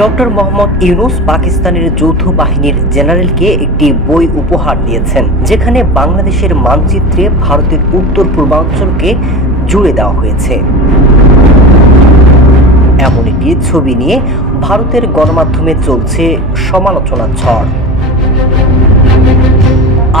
Doctor Mohammad Yunus পাকিস্তানের যৌথ বাহিনীর জেনারেলকে একটি বই উপহার দিয়েছেন, যেখানে বাংলাদেশের মানচিত্রে ভারতের উত্তর পূর্বাঞ্চলকে জুড়ে দেওয়া হয়েছে। এমন একটি ছবি নিয়ে ভারতের গণমাধ্যমে চলছে সমালোচনার ঝড়।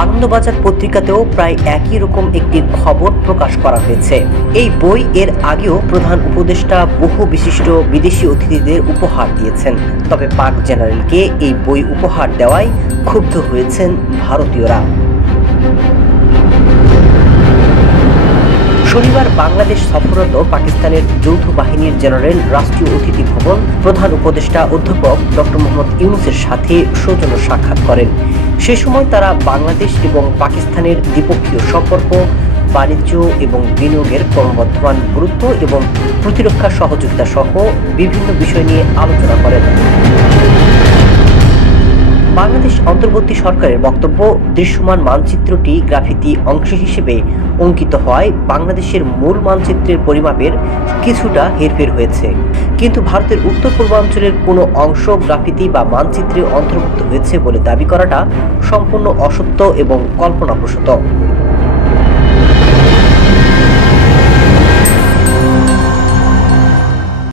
আনন্দবাজার পত্রিকাতেও প্রায় একই রকম একটি খবর প্রকাশ করা হয়েছে। এই বই এর আগেও প্রধান উপদেষ্টা বহু বিশিষ্ট বিদেশি অতিথিদের উপহার দিয়েছেন, তবে পাক জেনারেলকে এই বই উপহার দেওয়ায় ক্ষুব্ধ হয়েছেন ভারতীয়রা। শনিবার বাংলাদেশ সফররত পাকিস্তানের যৌথ বাহিনীর জেনারেল রাষ্ট্রীয় অতিথি ভবন প্রধান উপদেষ্টা অধ্যাপক ডক্টর মোহাম্মদ ইউনূসের সাথে সৌজন্য সাক্ষাৎ করেন। সে সময় তারা বাংলাদেশ এবং পাকিস্তানের দ্বিপক্ষীয় সম্পর্ক, বাণিজ্য এবং বিনিয়োগের ক্রমবর্ধমান গুরুত্ব এবং প্রতিরক্ষা সহযোগিতা সহ বিভিন্ন বিষয় নিয়ে আলোচনা করেন। বাংলাদেশ অন্তর্বর্তী সরকারের বক্তব্য, দৃশ্যমান মানচিত্রটি গ্রাফিতি অংশ হিসেবে অঙ্কিত হওয়ায় বাংলাদেশের মূল মানচিত্রের পরিমাপের কিছুটা হেরফের হয়েছে, কিন্তু ভারতের উত্তর পূর্বাঞ্চলের কোনো অংশ গ্রাফিতি বা মানচিত্রে অন্তর্ভুক্ত হয়েছে বলে দাবি করাটা সম্পূর্ণ অসত্য এবং কল্পনাপ্রসূত।